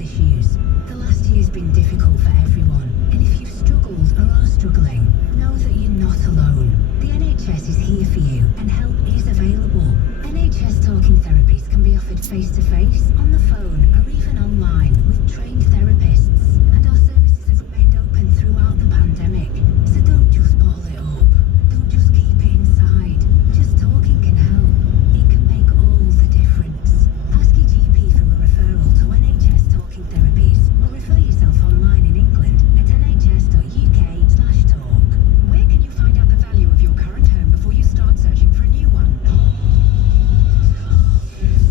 health issues. The last year's been difficult for everyone, and if you've struggled or are struggling, know that you're not alone. The NHS is here for you, and help is available. NHS talking therapies can be offered face-to-face, on the phone, or even online with trained therapists. And our services have remained open throughout the pandemic. So don't just bottle it up. Don't just keep it inside. Just talking can help. It can make all the difference. Ask your GP for a referral to NHS Talking Therapies, or refer yourself online in England at nhs.uk/talk. Where can you find out the value of your current home before you start searching for a new one?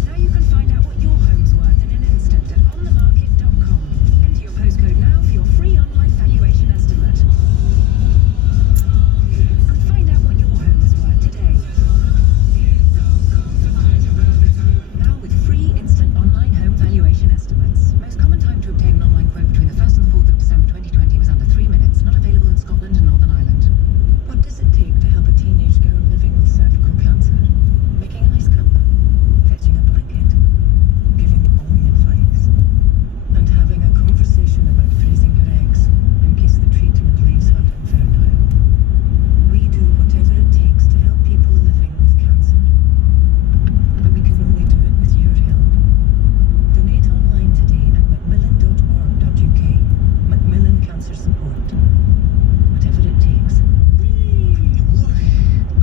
Now you can find out what your home's worth in an instant at onthemarket.com. Enter your postcode now for your free online valuation estimate. And find out what your home is worth today. Now with free instant online home valuation estimates. Most common time to obtain an online quote between the 1st and the 4th of December 2020 was under 3 minutes. Not available in Scotland and Northern Ireland. What does it take to help a teenage girl living with cervical cancer? Making a nice cup, fetching a blanket, giving all the advice, and having a conversation about freezing her eggs in case the treatment leaves her infertile. We do whatever it takes to help people living with cancer. But we can only do it with your help. Donate online today at macmillan.org.uk. Macmillan Cancer Support. Whatever it takes. Whee! Whoosh!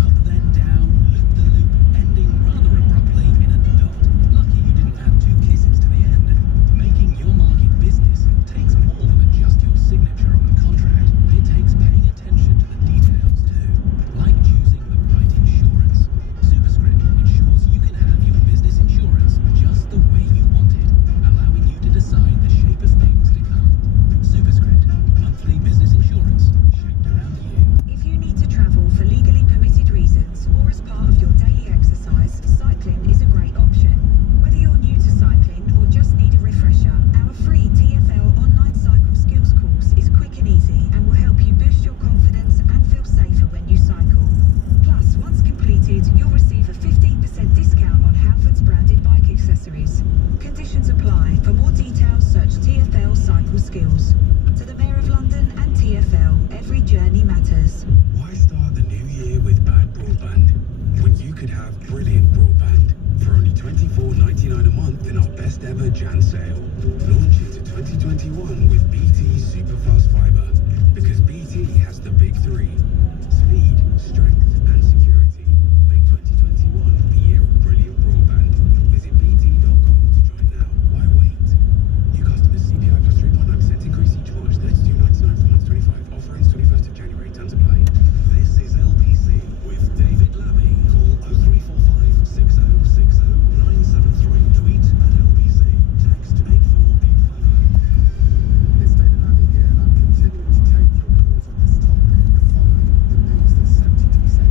Up then down, loop the loop, ending rather abruptly in a dot. Lucky you didn't add 2 kisses to the end. Making your market business takes more than just your signature on a contract. It takes paying attention to the details too, like choosing the right insurance. Superscript ensures you can have your business insurance just the way you want it, allowing you to decide the shape of things to come. Superscript, monthly business insurance shaped around you. If you need to travel for legally permitted reasons or as part of your daily exercise, cycling is a great option. Whether you're new to cycling or just need a refresher, our free TfL online cycle skills course is quick and easy and will help you boost your confidence and feel safer when you cycle. Plus, once completed, you'll receive a 15% discount on Halfords branded bike accessories. Conditions apply. For more details, search TfL Cycle Skills. To the Mayor of London and TfL, every journey matters. Why start the new year with bad broadband when you could have brilliant broadband for only $24.99 a month in our best ever Jan sale? Launch into 2021 with BT Superfast Fibre, because BT has the big 3: speed, strength and security. Make 2021 the year of brilliant broadband. Visit bt.com to join now. Why wait? New customers CPI plus 3.9% increase each March. 32.99 for month 25. Offer ends 21st of January. Terms apply. This is LPC with David Lammy. Call 0345 6060 973. Tweet at LPC. Text 84850. It's David Lammy here, and I'm continuing to take your calls on this topic following the news that 70%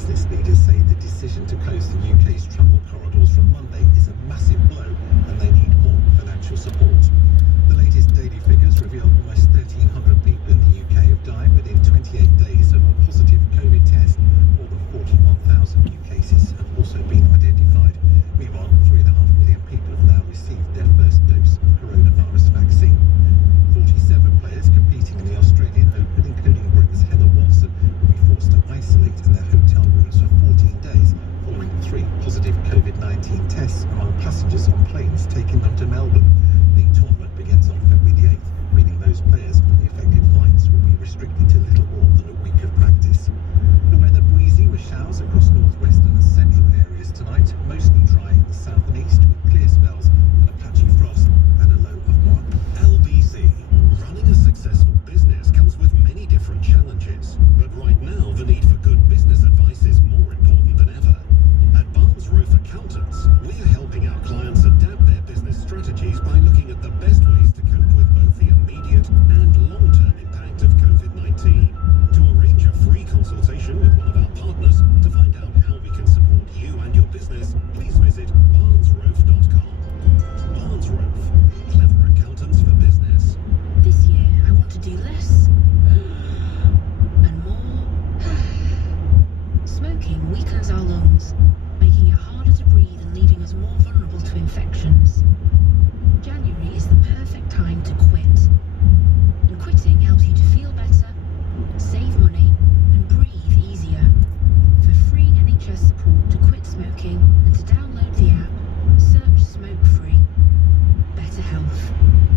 Business leaders say the decision to close the UK's travel corridors from Monday is a massive blow and they need more financial support. The latest daily figures reveal almost 1,300 people in the UK have died within 28 days of a positive COVID test. More than 41,000 new cases have also been identified. Meanwhile, 3.5 million people have now received their first dose of coronavirus vaccine. 47 players competing in the Australian Open, including Britain's Heather Watson, will be forced to isolate in their hotel rooms for 14 days following 3 positive COVID-19 tests among passengers on planes taking them to Melbourne. The tournament begins on February the 8th, meaning those players on the affected flights will be restricted to little more than a week of practice. The weather breezy with showers across northwestern and central areas tonight, mostly dry in the south and east with clear spells and a patchy frost and a low of 1. LBC. Running a successful business comes with many different challenges, but right now the need for good business advice is more important than ever. At Barnes Roof Accountants, we're helping our clients adapt their business strategies by looking at the best ways to cope with both the immediate and long-term impact of COVID-19. To arrange a free consultation with one of our partners to find out how we can support you and your business, please visit barnesroof.com. Barnes Roof. Clever accountants for business. This year, I want to do less and more. Smoking weakens our lungs, making it harder to breathe and leaving us more vulnerable to infections. January is the perfect time to quit. And quitting helps you to feel better, save money, and breathe easier. For free NHS support to quit smoking and to download the app, search Smoke Free. Better health.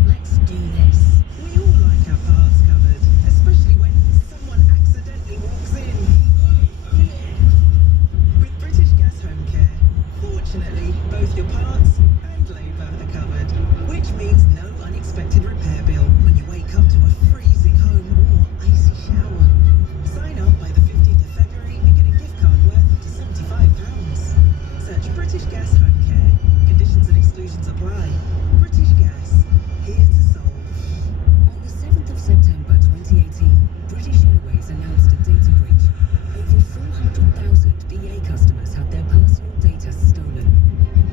Let's do this. We all like our parts covered, especially when someone accidentally walks in. With British Gas Home Care, fortunately, both your parts and labour are covered, which means no unexpected repair bill when you wake up to a freezing home or icy shower. Sign up by the 15th of February and get a gift card worth up to £75. Search British Gas Home Care. Conditions and exclusions apply. British Gas, here to solve. On the 7th of September 2018, British Airways announced a data breach. Over 400,000 BA customers had their personal data stolen.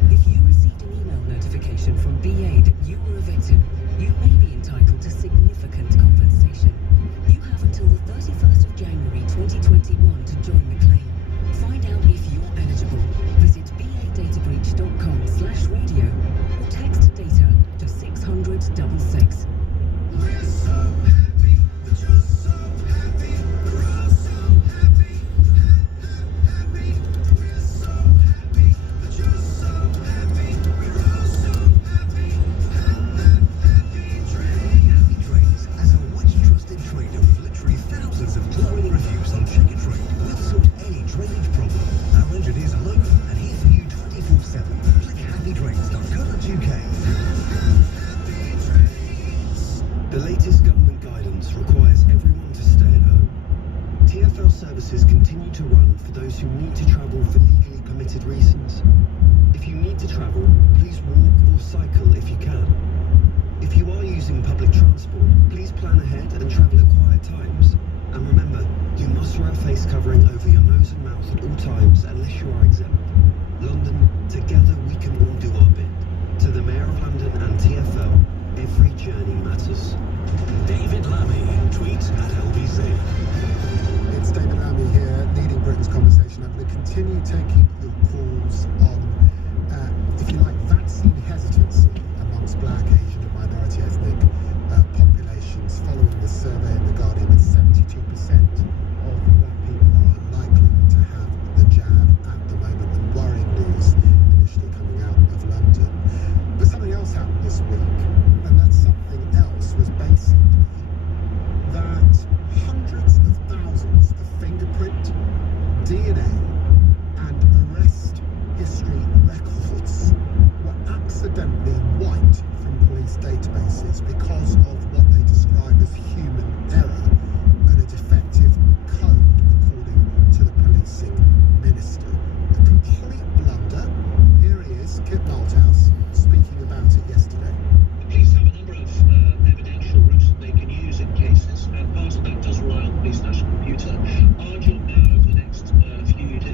If you received an email notification from BA that you were a victim, you may be entitled to significant compensation. You have until the 31st of January 2021 to join the claim. Find out if you're eligible. Visit badataBreach.com/radio or text data to 60066. We're so happy that you're so happy. We're all so happy. Happy. We're so happy that you're so happy. We're all so happy. Happy Trade. Happy Trades, as a once trusted trader with literally thousands of glowing reviews on Checkatrade, we'll sort any drainage problem. Our engineers are local and here for you 24/7. Click happytrades.co.uk. The latest government guidance requires everyone to stay at home. TfL services continue to run for those who need to travel for legally permitted reasons. If you need to travel, please walk or cycle if you can. If you are using public transport, please plan ahead and travel at quiet times. And remember, you must wear a face covering over your nose and mouth at all times unless you are exempt. London, together we can all do our bit. To the Mayor of London and TfL, every journey matters. David Lammy, tweet at LBC. It's David Lammy here, leading Britain's conversation. I'm going to continue taking your calls on, if you like, vaccine hesitancy amongst black, Asian and minority ethnic populations. Following the survey in The Guardian, that 72% of black people are likely to have the jab at the moment, and worrying news initially coming out of London. But something else happened this week, and that something else was basically that hundreds of thousands of fingerprint, DNA, and arrest history records were accidentally wiped from police databases because of what they describe as human error and a defective code, according to the policing minister. A complete blunder. Here he is, Kit Malthouse, speaking about it yesterday. The police have a number of evidential routes that they can use in cases, and part of that does rely on the police national computer. Our job now over the next few days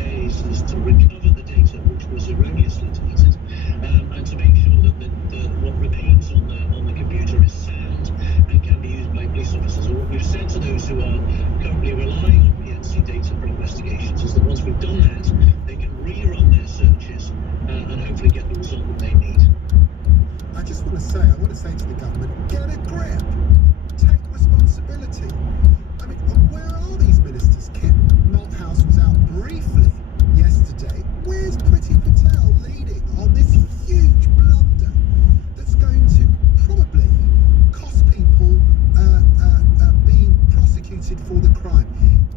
those who are currently relying on PNC data for investigations is that once we've done that, they can rerun their searches and hopefully get the result that they need. I want to say to the government, get a grip, take responsibility. I mean, where are these ministers? Kit Malthouse was out briefly yesterday. Where's Priti Patel leading on this huge blunder that's going to probably cost people being prosecuted for the crime?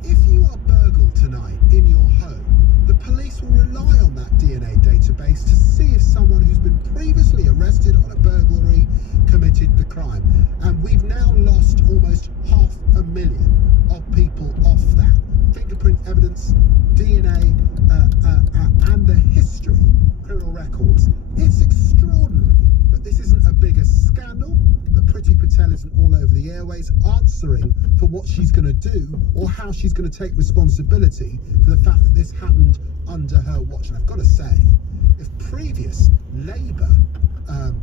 If you are burgled tonight in your home, the police will rely on that DNA database to see if someone who's been previously arrested on a burglary committed the crime. And we've now lost almost 500,000 of people off that. Fingerprint evidence, DNA, and the history, criminal records. It's extraordinary that this isn't a bigger scandal, that Priti Patel isn't all over the airways answering for what she's going to do or how she's going to take responsibility for the fact that this happened under her watch. And I've got to say, if previous Labour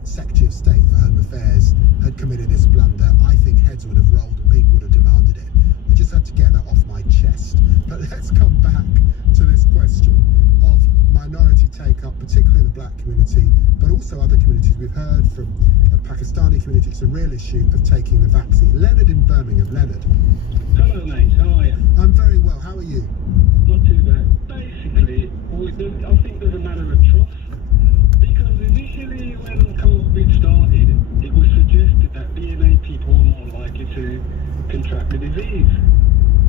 Secretary of State for Home Affairs had committed this blunder, I think heads would have rolled and people would have demanded it. I just had to get that off my chest. But let's come back to this question of minority take-up, particularly in the black community, but also other communities. We've heard from the Pakistani community, it's a real issue of taking the vaccine. Leonard in Birmingham. Leonard. Hello, mate. How are you? I'm very well. How are you? Not too bad. Basically, I think there's a matter of trust. Because initially, when COVID started, it was suggested that DNA people were more likely to contract the disease.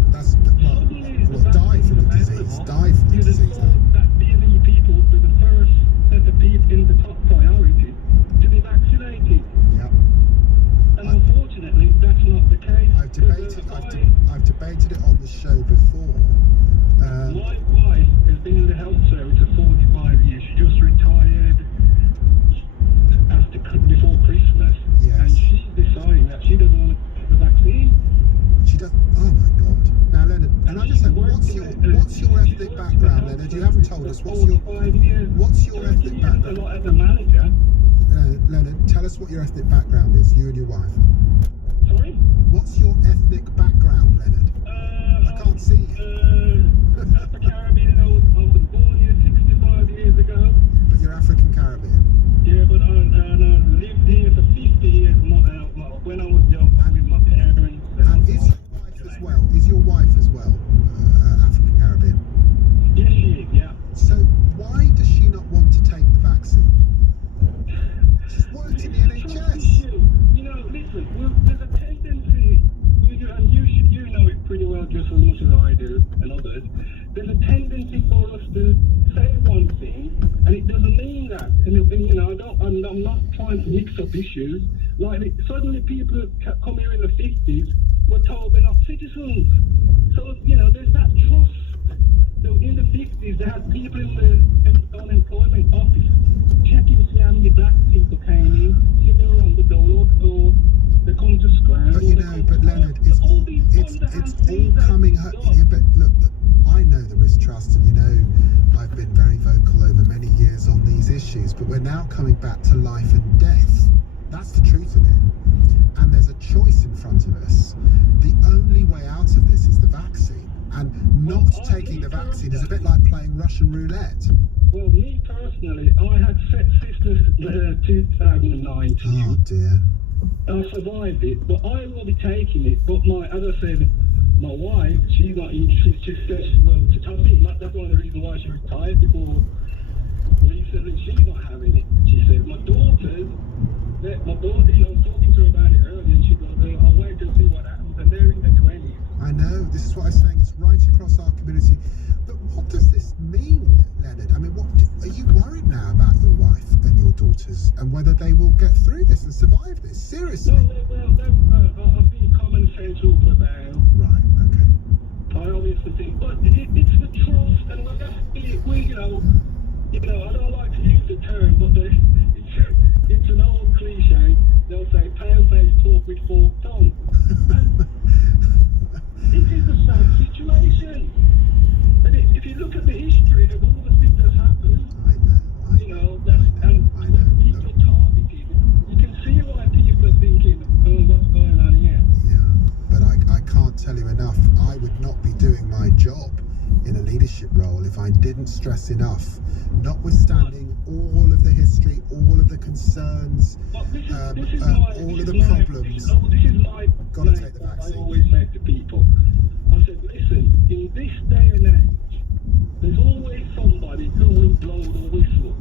That's die from the disease. Die from the You'd have disease. thought that DNA people would be the first set of people in the top priority to be vaccinated. Yep. And unfortunately, that's not the case. I've debated it on the show before. My wife has been in the health service for 45 years. She just retired before Christmas. Yes. And she's deciding that she doesn't want to get the vaccine. She does. Oh my God. Now, Leonard, can I just say, what's your ethnic background, Leonard? You haven't told us. What's your ethnic background? A lot as a manager. Leonard, tell us what your ethnic background is. You and your wife. Sorry? What's your ethnic background, Leonard? I can't see you. African Caribbean. I was born here 65 years ago. But you're African Caribbean. Yeah, but I lived here for 50 years when I was young with my parents. And is your wife as well? Is your wife as well African Caribbean? Yes, she is, yeah. So why does she not want to take the vaccine? She's worked in the NHS. You know, listen, there's a tendency, and you know it pretty well just as much as I do and others, there's a tendency for us to say one thing, and it doesn't mean that. And you know, I'm not trying to mix up issues. Like, suddenly people who come here in the 50s were told they're not citizens. So, you know, there's that trust. So in the 50s, they had people in the unemployment office checking to see how many black people came in, sitting around the door, or they come to scram. But you know, but Leonard, it's all coming. Yeah, but look, I know there is trust, and you know, I've been very vocal over many years on these issues. But we're now coming back to life and death. That's the truth of it. And there's a choice in front of us. The only way out of this is the vaccine. And not taking the vaccine is a bit like playing Russian roulette. Well, me personally, I had sepsis 2019. Oh dear. I survived it, but I will be taking it. But as I said, my wife, she's not. She's just well. I think that's one of the reasons why she retired before recently. She's not having it. She said, my daughter, you know, I was talking to her about it earlier, and she goes, I'll wait to see what happens, and they're in their 20s. I know, this is what I'm saying, it's right across our community. But what does this mean, Leonard? I mean, are you worried now about your wife and your daughters, and whether they will get through this and survive this? Seriously? No, I've been common sensical for now. Right, okay. I obviously think, but it's the trust, and you know, I don't like to use the term, but it's an old cliche. They'll say, pale face talk with forked tongue. It is a sad situation. And if you look at the history of all the things that's happened, when people are targeted, you can see why people are thinking, oh, what's going on here? Yeah, but I can't tell you stress enough, notwithstanding all of the history, all of the concerns, all of the problems. This is my Gotta take the I vaccine. always say to people, I said, listen, in this day and age, there's always somebody who will blow the whistle.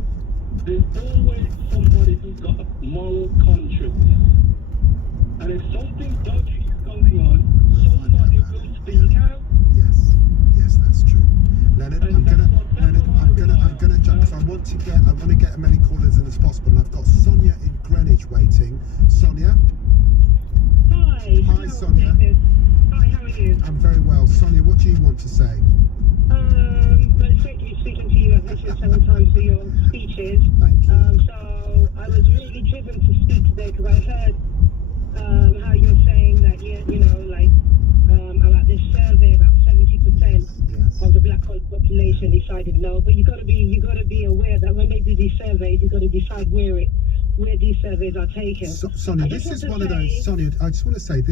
There's always somebody who's got a moral conscience. And if something dodgy is going on, somebody will speak out. Yes, that's true. Leonard, I'm gonna jump because I want to get as many callers in as possible, and I've got Sonia in Greenwich waiting. Sonia. Hi. Hi, Sonia. Hi, how are you? I'm very well. Sonia, what do you want to say? Well, it's great to be speaking to you. I've listened several times to your speeches. Thank you. So I was really driven to speak today because I heard how you're saying that about this survey, about 70% of the black population decided no. But you got to be aware that when they do these surveys, you got to decide where these surveys are taken. Sonia, this is one of those. Sonia, I just want to say.